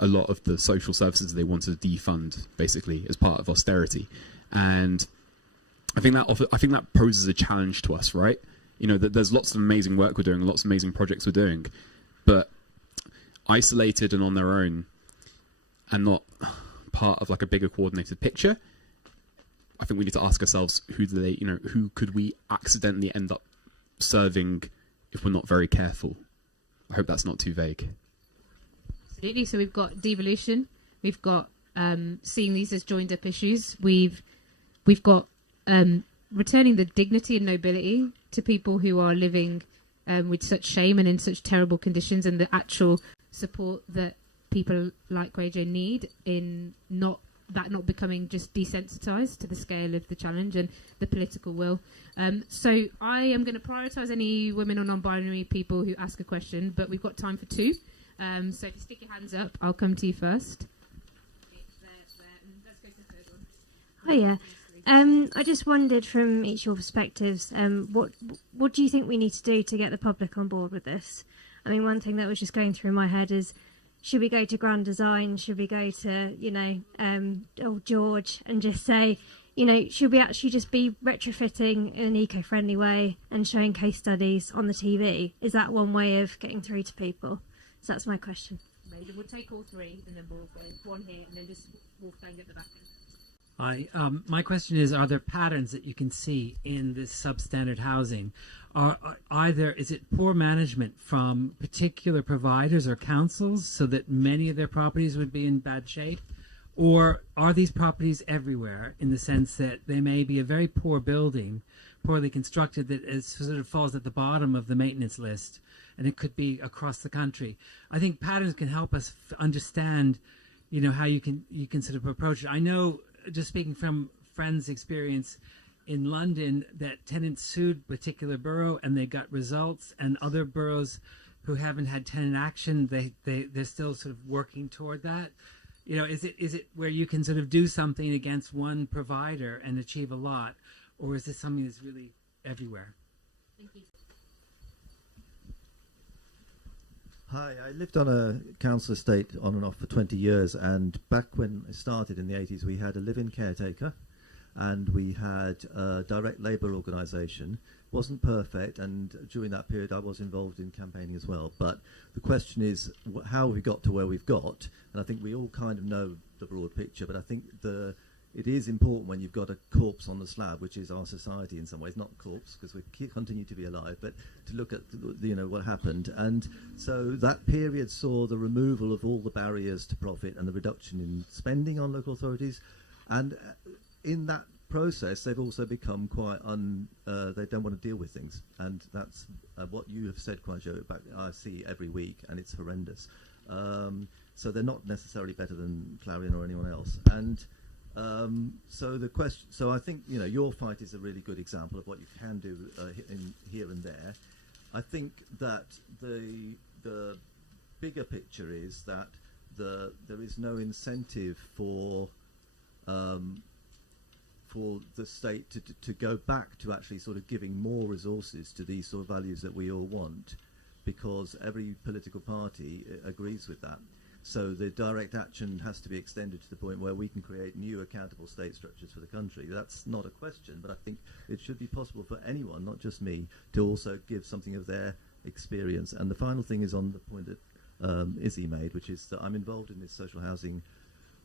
lot of the social services they wanted to defund, basically, as part of austerity. And I think that poses a challenge to us, right? That there's lots of amazing work we're doing, lots of amazing projects we're doing, but isolated and on their own and not part of like a bigger coordinated picture, I think we need to ask ourselves, who could we accidentally end up serving if we're not very careful? I hope that's not too vague. Absolutely. So we've got devolution, we've got seeing these as joined up issues, we've got returning the dignity and nobility to people who are living with such shame and in such terrible conditions, and the actual support that people like Kwajo need in not becoming just desensitized to the scale of the challenge and the political will. So I am going to prioritise any women or non-binary people who ask a question, but we've got time for two. So if you stick your hands up, I'll come to you first. Let's go to the third one. Hiya. I just wondered, from each of your perspectives, what do you think we need to do to get the public on board with this? I mean, one thing that was just going through my head is, should we go to Grand Design? Should we go to, old George and just say, should we actually just be retrofitting in an eco-friendly way and showing case studies on the TV? Is that one way of getting through to people? So that's my question. We'll take all three, and then we'll go one here, and then just Wolfgang at the back. Hi. My question is, are there patterns that you can see in this substandard housing? Is it poor management from particular providers or councils so that many of their properties would be in bad shape? Or are these properties everywhere, in the sense that they may be a very poor building, poorly constructed, that sort of falls at the bottom of the maintenance list, and it could be across the country? I think patterns can help us understand, how you can sort of approach it. I know, just speaking from friends' experience in London, that tenants sued a particular borough and they got results, and other boroughs who haven't had tenant action, they're still sort of working toward that. Is it where you can sort of do something against one provider and achieve a lot, or is this something that's really everywhere? Thank you. Hi, I lived on a council estate on and off for 20 years, and back when I started in the 80s, we had a live-in caretaker, and we had a direct labour organisation. Wasn't perfect, and during that period I was involved in campaigning as well. But the question is, how we got to where we've got, and I think we all kind of know the broad picture, but I think it is important when you've got a corpse on the slab, which is our society in some ways, not corpse, because we continue to be alive, but to look at what happened. And so that period saw the removal of all the barriers to profit and the reduction in spending on local authorities. And in that process, they've also become quite they don't want to deal with things, and that's what you have said, Kwajo. I see every week, and it's horrendous. So they're not necessarily better than Clarion or anyone else. And so the question. So I think your fight is a really good example of what you can do in here and there. I think that the bigger picture is that there is no incentive for the state to go back to actually sort of giving more resources to these sort of values that we all want, because every political party agrees with that. So the direct action has to be extended to the point where we can create new accountable state structures for the country. That's not a question, but I think it should be possible for anyone, not just me, to also give something of their experience. And the final thing is on the point that Izzy made, which is that I'm involved in this social housing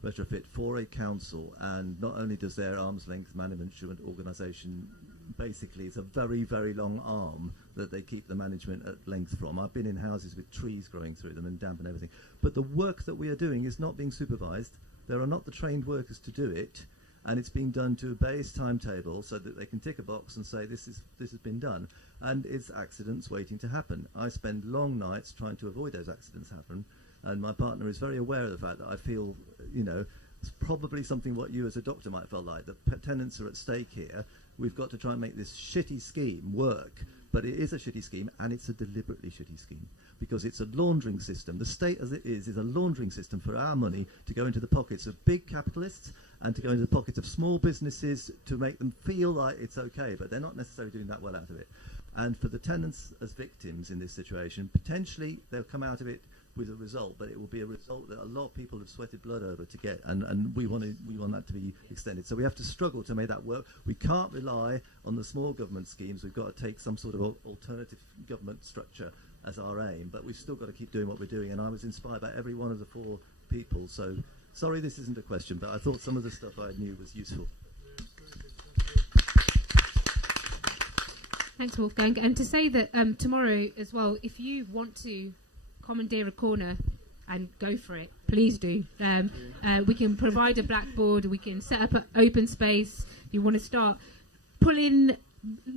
retrofit for a council, and not only does their arm's length management organisation, basically it's a very, very long arm that they keep the management at length from. I've been in houses with trees growing through them and damp and everything, but the work that we are doing is not being supervised. There are not the trained workers to do it, and it's being done to a base timetable so that they can tick a box and say this has been done, and it's accidents waiting to happen. I spend long nights trying to avoid those accidents happen. And my partner is very aware of the fact that I feel, it's probably something what you as a doctor might feel like. The tenants are at stake here. We've got to try and make this shitty scheme work. But it is a shitty scheme, and it's a deliberately shitty scheme, because it's a laundering system. The state as it is a laundering system for our money to go into the pockets of big capitalists and to go into the pockets of small businesses to make them feel like it's okay, but they're not necessarily doing that well out of it. And for the tenants as victims in this situation, potentially they'll come out of it with a result, but it will be a result that a lot of people have sweated blood over to get, and we want that to be extended. So we have to struggle to make that work. We can't rely on the small government schemes. We've got to take some sort of alternative government structure as our aim, but we've still got to keep doing what we're doing. And I was inspired by every one of the 4 people. So sorry this isn't a question, but I thought some of the stuff I knew was useful. Thanks, Wolfgang. And to say that tomorrow as well, if you want to commandeer a corner and go for it, please do. We can provide a blackboard, we can set up an open space. You want to start pulling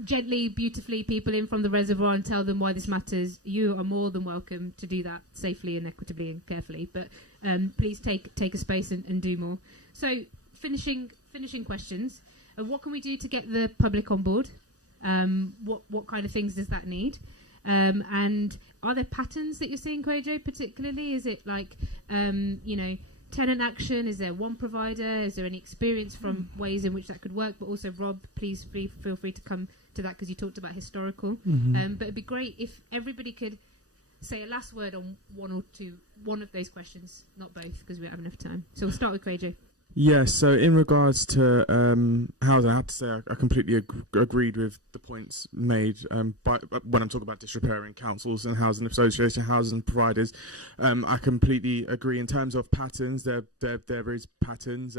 gently, beautifully people in from the reservoir and tell them why this matters, you are more than welcome to do that safely and equitably and carefully. But please take a space and do more. So finishing questions. What can we do to get the public on board? What kind of things does that need? And are there patterns that you're seeing, Kwajo, particularly? Is it like, tenant action? Is there one provider? Is there any experience from ways in which that could work? But also, Rob, please feel free to come to that, because you talked about historical. But it'd be great if everybody could say a last word on one of those questions, not both, because we don't have enough time. So we'll start with Kwajo. Yeah, so in regards to housing, I have to say I completely agreed with the points made when I'm talking about disrepair in councils and housing association, housing providers. I completely agree. In terms of patterns, there is patterns.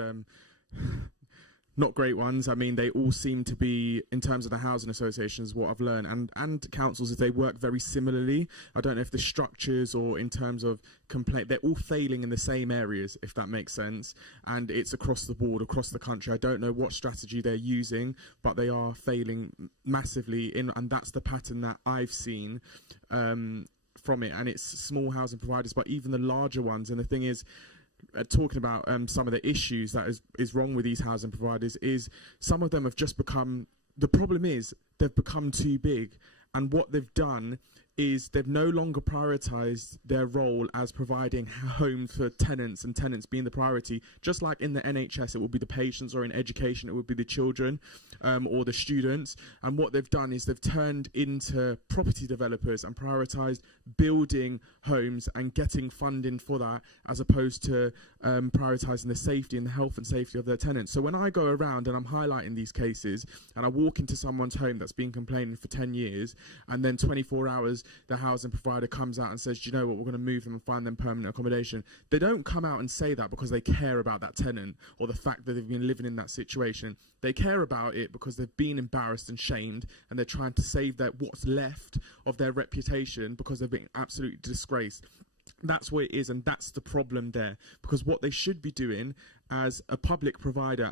Not great ones. I mean, they all seem to be, in terms of the housing associations, what I've learned, and councils, is they work very similarly. I don't know if the structures or in terms of complaint, they're all failing in the same areas, if that makes sense. And it's across the board, across the country. I don't know what strategy they're using, but they are failing massively and that's the pattern that I've seen from it. And it's small housing providers, but even the larger ones. And the thing is, talking about some of the issues that is wrong with these housing providers, is some of them have just become, the problem is they've become too big, and what they've done is they've no longer prioritised their role as providing homes for tenants, and tenants being the priority. Just like in the NHS, it would be the patients, or in education, it would be the children or the students. And what they've done is they've turned into property developers and prioritised building homes and getting funding for that, as opposed to prioritising the safety and the health and safety of their tenants. So when I go around and I'm highlighting these cases, and I walk into someone's home that's been complaining for 10 years, and then 24 hours the housing provider comes out and says, do you know what, we're going to move them and find them permanent accommodation. They don't come out and say that because they care about that tenant or the fact that they've been living in that situation. They care about it because they've been embarrassed and shamed, and they're trying to save what's left of their reputation because they've been absolutely disgraced. That's what it is, and that's the problem there. Because what they should be doing as a public provider,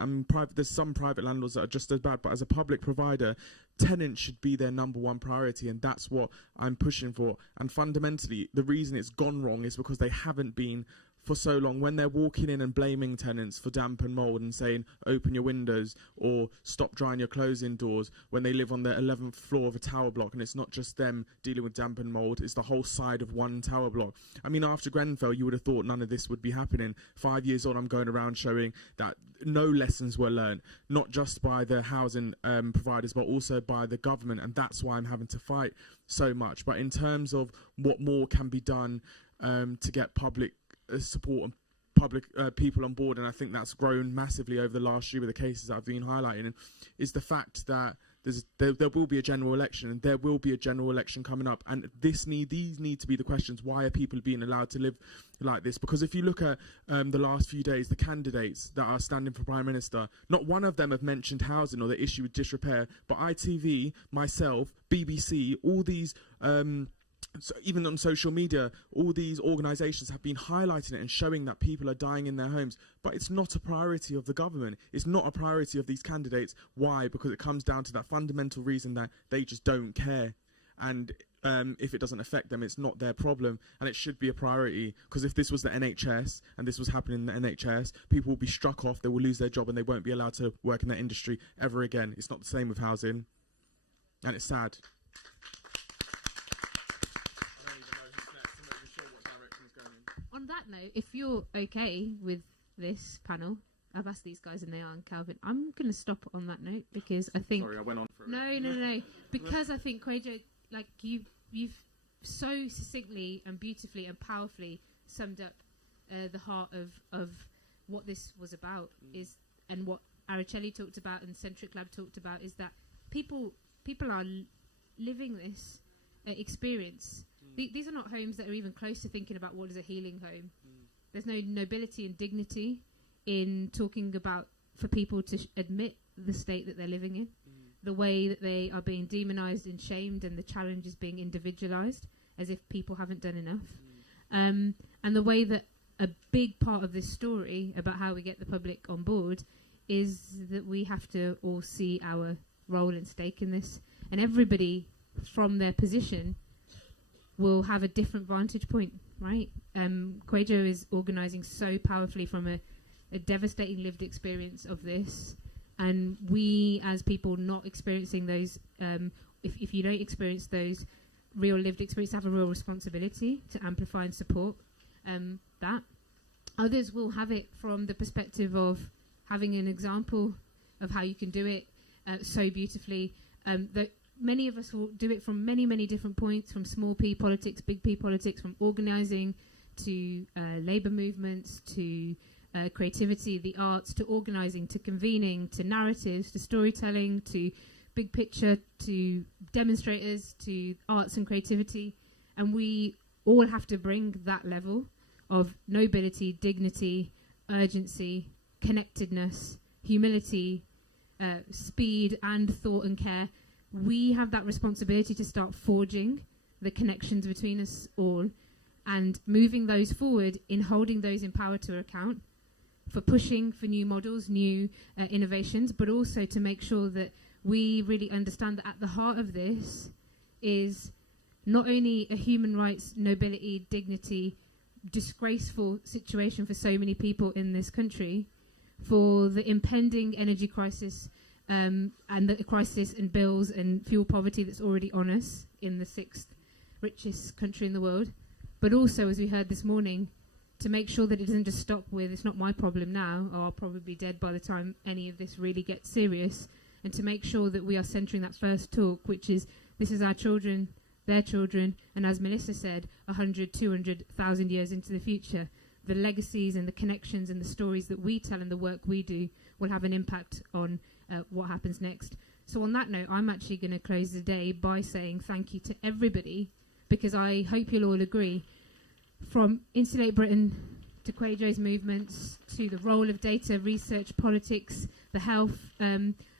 there's some private landlords that are just as bad, but as a public provider, tenants should be their number one priority, and that's what I'm pushing for. And fundamentally, the reason it's gone wrong is because they haven't been for so long. When they're walking in and blaming tenants for damp and mould and saying, open your windows or stop drying your clothes indoors, when they live on the 11th floor of a tower block, and it's not just them dealing with damp and mould, it's the whole side of one tower block. I mean, after Grenfell, you would have thought none of this would be happening. 5 years on, I'm going around showing that no lessons were learned, not just by the housing providers, but also by the government, and that's why I'm having to fight so much. But in terms of what more can be done to get public support and public people on board, and I think that's grown massively over the last year with the cases that I've been highlighting, is the fact that there will be a general election, and there will be a general election coming up, and these need to be the questions. Why are people being allowed to live like this? Because if you look at the last few days, the candidates that are standing for Prime Minister, not one of them have mentioned housing or the issue with disrepair, but ITV, myself, BBC, all these so even on social media, all these organisations have been highlighting it and showing that people are dying in their homes. But it's not a priority of the government. It's not a priority of these candidates. Why? Because it comes down to that fundamental reason that they just don't care. And if it doesn't affect them, it's not their problem. And it should be a priority. Because if this was the NHS and this was happening in the NHS, people will be struck off, they will lose their job, and they won't be allowed to work in that industry ever again. It's not the same with housing. And it's sad. On that note, if you're okay with this panel, I've asked these guys and they are, and Calvin, I'm going to stop on that note because I think... Sorry, I went on for a No. Because I think, Kwajo, like you've so succinctly and beautifully and powerfully summed up the heart of what this was about, is, and what Araceli talked about and Centric Lab talked about, is that people are living this experience. These are not homes that are even close to thinking about what is a healing home. There's no nobility and dignity in talking about, for people to admit the state that they're living in, the way that they are being demonized and shamed, and the challenge is being individualized as if people haven't done enough. And the way that a big part of this story about how we get the public on board is that we have to all see our role and stake in this, and everybody from their position will have a different vantage point, right? Kwajo is organising so powerfully from a devastating lived experience of this, and we as people not experiencing those, if you don't experience those real lived experiences, have a real responsibility to amplify and support that. Others will have it from the perspective of having an example of how you can do it so beautifully, that many of us will do it from many, many different points, from small p politics, big P politics, from organising to labour movements to creativity, the arts, to organising, to convening, to narratives, to storytelling, to big picture, to demonstrators, to arts and creativity. And we all have to bring that level of nobility, dignity, urgency, connectedness, humility, speed and thought and care. We have that responsibility to start forging the connections between us all and moving those forward, in holding those in power to account, for pushing for new models, new innovations, but also to make sure that we really understand that at the heart of this is not only a human rights, nobility, dignity, disgraceful situation for so many people in this country, for the impending energy crisis, and the crisis and bills and fuel poverty that's already on us in the 6th richest country in the world, but also, as we heard this morning, to make sure that it doesn't just stop with, it's not my problem now, or I'll probably be dead by the time any of this really gets serious, and to make sure that we are centering that first talk, which is, this is our children, their children, and as Melissa said, 100, 200,000 years into the future, the legacies and the connections and the stories that we tell and the work we do will have an impact on what happens next. So on that note, I'm actually going to close the day by saying thank you to everybody, because I hope you'll all agree, from Insulate Britain to Kwajo's movements, to the role of data, research, politics, the health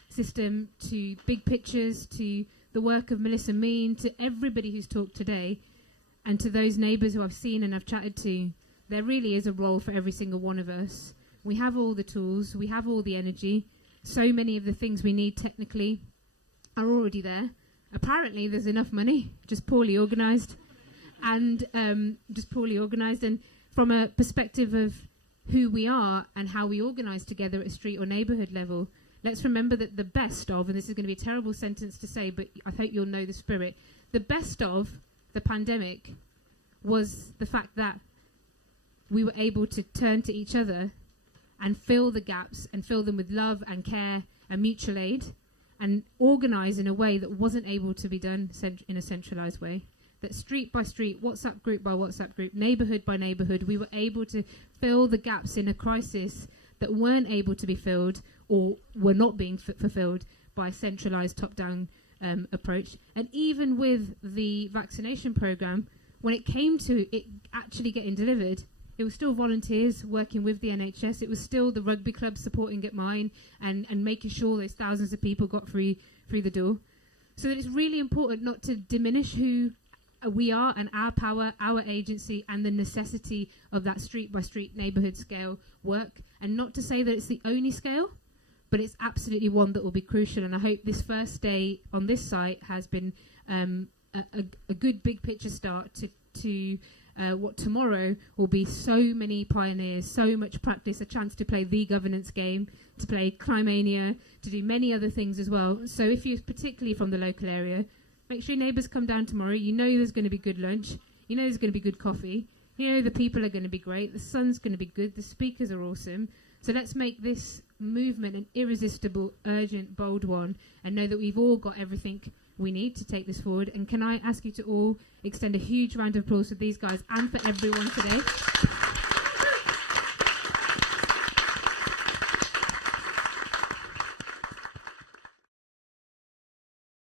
system, to big pictures, to the work of Melissa Mean, to everybody who's talked today, and to those neighbours who I've seen and I've chatted to, there really is a role for every single one of us. We have all the tools, we have all the energy. So many of the things we need technically are already there. Apparently there's enough money, just poorly organised. And from a perspective of who we are and how we organise together at a street or neighbourhood level, let's remember that the best of, and this is going to be a terrible sentence to say, but I hope you'll know the spirit, the best of the pandemic was the fact that we were able to turn to each other and fill the gaps and fill them with love and care and mutual aid and organise in a way that wasn't able to be done in a centralised way. That street by street, WhatsApp group by WhatsApp group, neighbourhood by neighbourhood, we were able to fill the gaps in a crisis that weren't able to be filled or were not being fulfilled by a centralised top-down approach. And even with the vaccination programme, when it came to it actually getting delivered, it was still volunteers working with the NHS. It was still the rugby club supporting Get Mine and making sure those thousands of people got through the door. So that it's really important not to diminish who we are and our power, our agency, and the necessity of that street-by-street neighbourhood scale work. And not to say that it's the only scale, but it's absolutely one that will be crucial. And I hope this first day on this site has been a good big picture start to what tomorrow will be so many pioneers, so much practice, a chance to play the governance game, to play Climania, to do many other things as well. So if you're particularly from the local area, make sure your neighbours come down tomorrow. You know there's going to be good lunch. You know there's going to be good coffee. You know the people are going to be great. The sun's going to be good. The speakers are awesome. So let's make this movement an irresistible, urgent, bold one, and know that we've all got everything we need to take this forward. And can I ask you to all extend a huge round of applause for these guys and for everyone today.